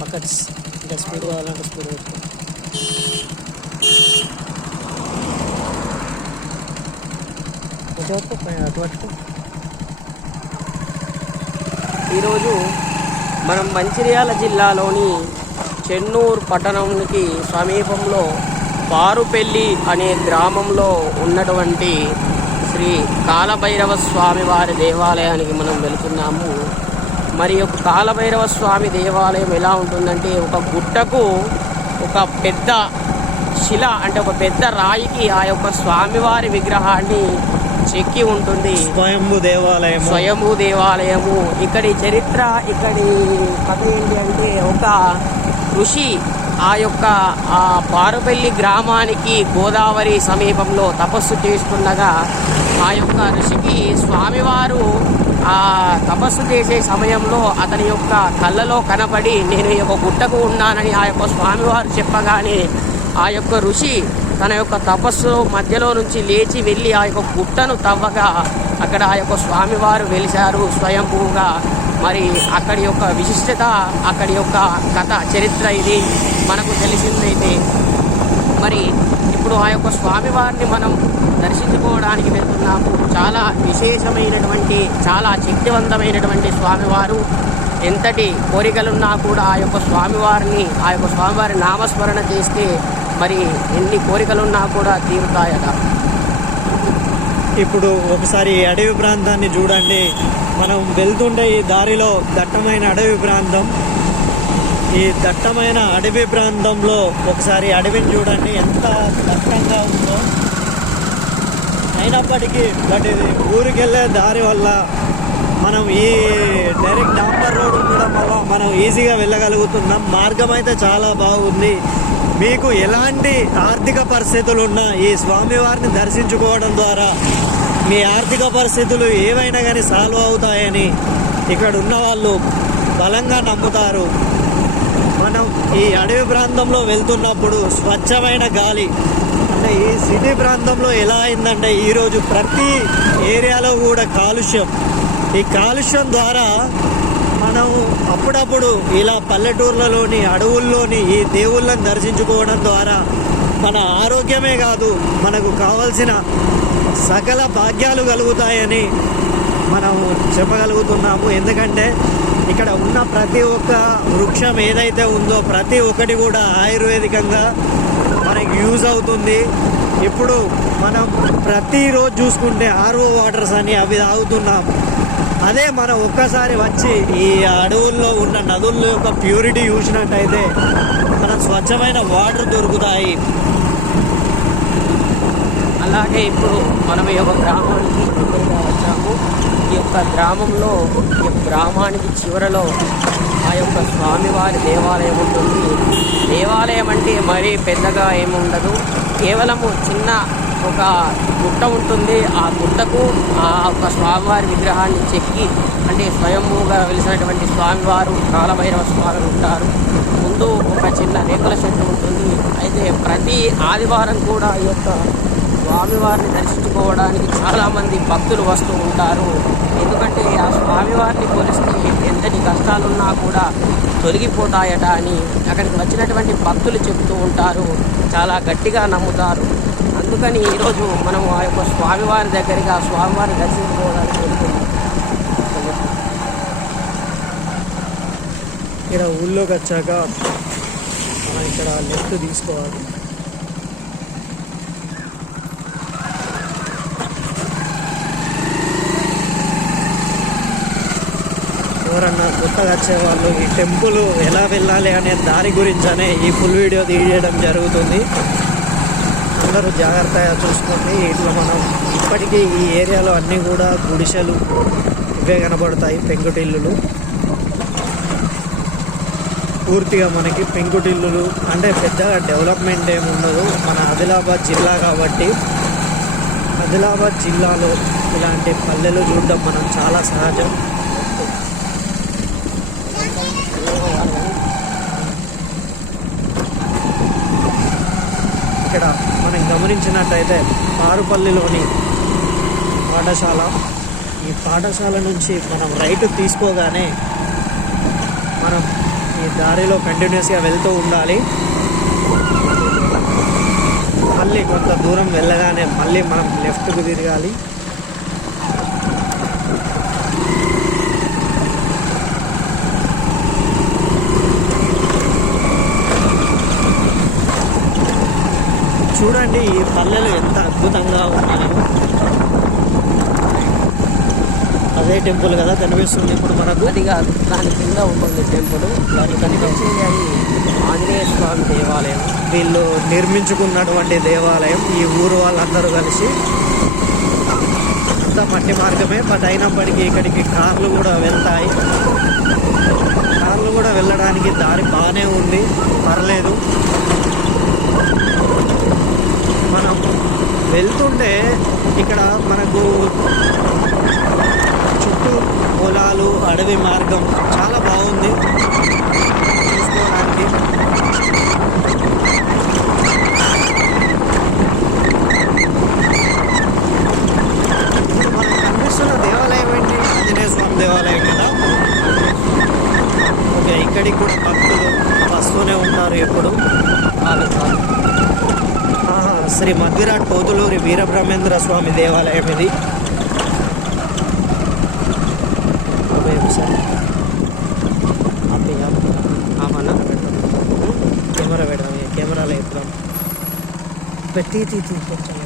పక్కన ఇంకా స్పీడ్ కావాలంటే స్పీడ్ పెట్టుకో. అటు పట్టుకో. ఈరోజు మనం మంచిర్యాల జిల్లాలోని చెన్నూరు పట్టణంకి సమీపంలో పారుపెల్లి అనే గ్రామంలో ఉన్నటువంటి శ్రీ కాలభైరవ స్వామి వారి దేవాలయానికి మనం వెళుతున్నాము. మరి ఒక కాలభైరవ స్వామి దేవాలయం ఎలా ఉంటుందంటే, ఒక గుట్టకు ఒక పెద్ద శిల అంటే ఒక పెద్ద రాయికి ఆ యొక్క స్వామివారి విగ్రహాన్ని చెక్కి ఉంటుంది. స్వయంభూ దేవాలయము. ఇక్కడి చరిత్ర, ఇక్కడి కథ ఏంటి అంటే, ఒక ఋషి ఆ పారుపల్లి గ్రామానికి గోదావరి సమీపంలో తపస్సు చేస్తుండగా ఆ యొక్క ఋషికి స్వామివారు ఆ తపస్సు చేసే సమయంలో అతని యొక్క కళ్ళలో కనబడి నేను ఈ యొక్క గుట్టకు ఉన్నానని ఆ యొక్క స్వామివారు చెప్పగానే ఆ యొక్క ఋషి తన యొక్క తపస్సు మధ్యలో నుంచి లేచి వెళ్ళి ఆ యొక్క గుట్టను తవ్వగా అక్కడ ఆ యొక్క స్వామివారు వెలిశారు స్వయంభూగా. మరి అక్కడి యొక్క విశిష్టత, అక్కడి యొక్క కథ, చరిత్ర ఇది మనకు తెలిసిందైతే, మరి ఇప్పుడు ఆ యొక్క స్వామివారిని మనం దర్శించుకోవడానికి వెళ్తున్నాము. చాలా విశేషమైనటువంటి, చాలా శక్తివంతమైనటువంటి స్వామివారు. ఎంతటి కోరికలున్నా కూడా ఆ యొక్క స్వామివారి నామస్మరణ చేస్తే మరి ఎన్ని కోరికలున్నా కూడా తీరుతాయట. ఇప్పుడు ఒకసారి అడవి ప్రాంతాన్ని చూడండి. మనం వెళ్తుండే ఈ దారిలో దట్టమైన అడవి ప్రాంతం. ఈ దట్టమైన అడవి ప్రాంతంలో ఒకసారి అడవిని చూడండి ఎంత దట్టంగా ఉందో. అయినప్పటికీ ఇది ఊరికెళ్ళే దారి వల్ల మనం ఈ డైరెక్ట్ డాంబర్ రోడ్ ఉండడం వల్ల మనం ఈజీగా వెళ్ళగలుగుతున్నాం. మార్గం అయితే చాలా బాగుంది. మీకు ఎలాంటి ఆర్థిక పరిస్థితులు ఉన్నా ఈ స్వామివారిని దర్శించుకోవడం ద్వారా మీ ఆర్థిక పరిస్థితులు ఏవైనా కానీ సాల్వ్ అవుతాయని ఇక్కడ ఉన్న వాళ్ళు బలంగా నమ్ముతారు. మనం ఈ అడవి ప్రాంతంలో వెళ్తున్నప్పుడు స్వచ్ఛమైన గాలి, అంటే ఈ సిటీ ప్రాంతంలో ఎలా అయిందంటే ఈరోజు ప్రతి ఏరియాలో కూడా కాలుష్యం. ఈ కాలుష్యం ద్వారా మనం అప్పుడప్పుడు ఇలా పల్లెటూర్లలోని, అడవుల్లోని ఈ దేవుళ్ళని దర్శించుకోవడం ద్వారా మన ఆరోగ్యమే కాదు, మనకు కావలసిన సకల భాగ్యాలు కలుగుతాయని మనం చెప్పగలుగుతున్నాము. ఎందుకంటే ఇక్కడ ఉన్న ప్రతి ఒక్క వృక్షం ఏదైతే ఉందో ప్రతి ఒక్కటి కూడా ఆయుర్వేదికంగా మనకి యూజ్ అవుతుంది. ఇప్పుడు మనం ప్రతిరోజు చూసుకుంటే ఆర్ఓ వాటర్స్ అని అవి తాగుతున్నాం. అదే మనం ఒక్కసారి వచ్చి ఈ అడవుల్లో ఉన్న నదుల యొక్క ప్యూరిటీ చూసినట్టయితే మనం స్వచ్ఛమైన వాటర్ దొరుకుతాయి. అలాగే ఇప్పుడు మనం ఈ యొక్క గ్రామానికి దగ్గరగా వచ్చాము. ఈ యొక్క గ్రామంలో, ఈ యొక్క గ్రామానికి చివరలో ఆ యొక్క స్వామివారి దేవాలయం ఉంటుంది. దేవాలయం అంటే మరీ పెద్దగా ఏమి ఉండదు, కేవలము చిన్న ఒక గుట్ట ఉంటుంది. ఆ గుట్టకు ఆ ఒక స్వామివారి విగ్రహాన్ని చెక్కి, అంటే స్వయంభూగా వెలిసినటువంటి స్వామివారు కాలభైరవ స్వామి ఉంటారు. ముందు ఒక చిన్న రేకుల చెట్టు ఉంటుంది. అయితే ప్రతి ఆదివారం కూడా ఈ యొక్క స్వామివారిని దర్శించుకోవడానికి చాలామంది భక్తులు వస్తూ ఉంటారు. ఎందుకంటే ఆ స్వామివారిని కొలిస్తే ఎంతటి కష్టాలున్నా కూడా తొలగిపోతాయట అని అక్కడికి వచ్చినటువంటి భక్తులు చెబుతూ ఉంటారు. చాలా గట్టిగా నమ్ముతారు. అందుకని ఈరోజు మనం ఆ యొక్క స్వామివారి దగ్గరికి, ఆ స్వామివారిని దర్శించుకోవడానికి వెళ్తున్నాం. ఇక్కడ ఊళ్ళోకి వచ్చాక మనం ఇక్కడ లెఫ్ట్ తీసుకోవాలి. ఎవరన్నా కొత్తగా వచ్చేవాళ్ళు ఈ టెంపుల్ ఎలా వెళ్ళాలి అనే దాని గురించనే ఈ ఫుల్ వీడియో తీయడం జరుగుతుంది. అందరూ జాగ్రత్తగా చూసుకోండి. ఇట్లా మనం ఇప్పటికీ ఈ ఏరియాలో అన్నీ కూడా గుడిసెలు ఇవే కనబడతాయి, పెంకుటిల్లులు. పూర్తిగా మనకి పెంకుటిల్లులు అంటే పెద్దగా డెవలప్మెంట్ ఏమి ఉండదు. మన ఆదిలాబాద్ జిల్లా కాబట్టి ఆదిలాబాద్ జిల్లాలో ఇలాంటి పల్లెలు చూడడం మనం చాలా సహజం. ఇక్కడ మనం గమనించినట్టయితే పారుపల్లిలోని పాఠశాల. ఈ పాఠశాల నుంచి మనం రైట్ తీసుకోగానే మనం ఈ దారిలో కంటిన్యూస్గా వెళ్తూ ఉండాలి. మళ్ళీ కొంత దూరం వెళ్ళగానే మళ్ళీ మనం లెఫ్ట్కు తిరగాలి. చూడండి ఈ పల్లెలు ఎంత అద్భుతంగా ఉన్నాయో. అదే టెంపుల్ కదా కనిపిస్తుంది ఇప్పుడు మనకు. అది కాదు, దాని కింద ఉంటుంది టెంపుల్. దాని కనిపించేది అది ఆంజనేయ స్వామి దేవాలయం. వీళ్ళు నిర్మించుకున్నటువంటి దేవాలయం. ఈ ఊరు వాళ్ళందరూ కలిసి. అంత మట్టి మార్గమే, బట్ అయినప్పటికీ ఇక్కడికి కార్లు కూడా వెళ్తాయి. కార్లు కూడా వెళ్ళడానికి దారి బాగానే ఉంది, పర్లేదు. మనం వెళ్తుంటే ఇక్కడ మనకు చుట్టూ పొలాలు, అడవి మార్గం చాలా బాగుంది చూసుకోవడానికి. మనకు కనిపిస్తున్న దేవాలయం ఏంటి? ఆంజనేయ స్వామి దేవాలయం కదా. ఓకే, ఇక్కడికి కూడా భక్తులు వస్తూనే ఉంటారు ఎప్పుడు. శ్రీ మధ్విరాట్ పోతులూరి వీరబ్రహ్మేంద్ర స్వామి దేవాలయం ఇది. కెమెరా పెడదాం, కెమెరాలో ఎప్పుదాం పెట్టి కొంచెం